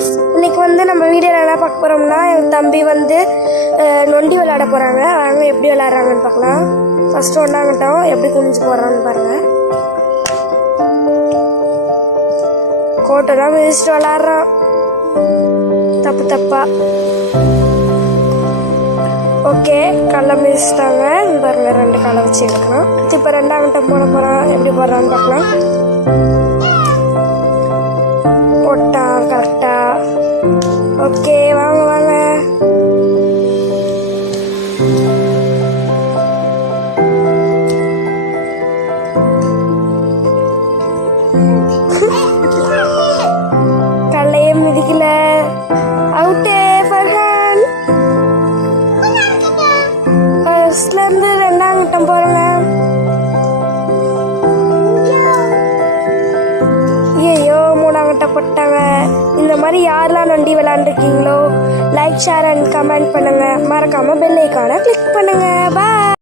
Friends, இன்னைக்கு வந்து நம்ம வீடியோவில் என்ன பார்க்க போகிறோம்னா, எங்கள் தம்பி வந்து நொண்டி விளையாட போகிறாங்க. அவங்க எப்படி விளையாடுறாங்கன்னு பார்க்கலாம். ஃபஸ்ட்டு ஒன்றாங்கட்டும் எப்படி குனிஞ்சு போடுறான்னு பாருங்கள். கோட்டை தான் மிதிச்சுட்டு விளாட்றான் தப்பு தப்பா. ஓகே, கடலை மிதிச்சிட்டாங்க. பாருங்க, 2 கடலை வச்சு எடுக்கணும். இப்போ 2ஆம் போட போகிறான். எப்படி போடுறான்னு பார்க்கலாம். போட்டான் கரெக்டா. ஓகே, வாங்க வாங்க. கல்லையே மிதிக்கல. அவுட்டே ஃபர்ஹான். ஃபர்ஸ்ட்ல இருந்து 2ஆம் போறேங்க. ஐயோ, 3ஆம் போட்டாங்க. இந்த மாதிரி யாரெல்லாம் நொண்டி விளையாண்டுருக்கீங்களோ லைக், ஷேர் அண்ட் கமெண்ட் பண்ணுங்க. மறக்காம பெல் ஐகானை கிளிக் பண்ணுங்க. பாய்.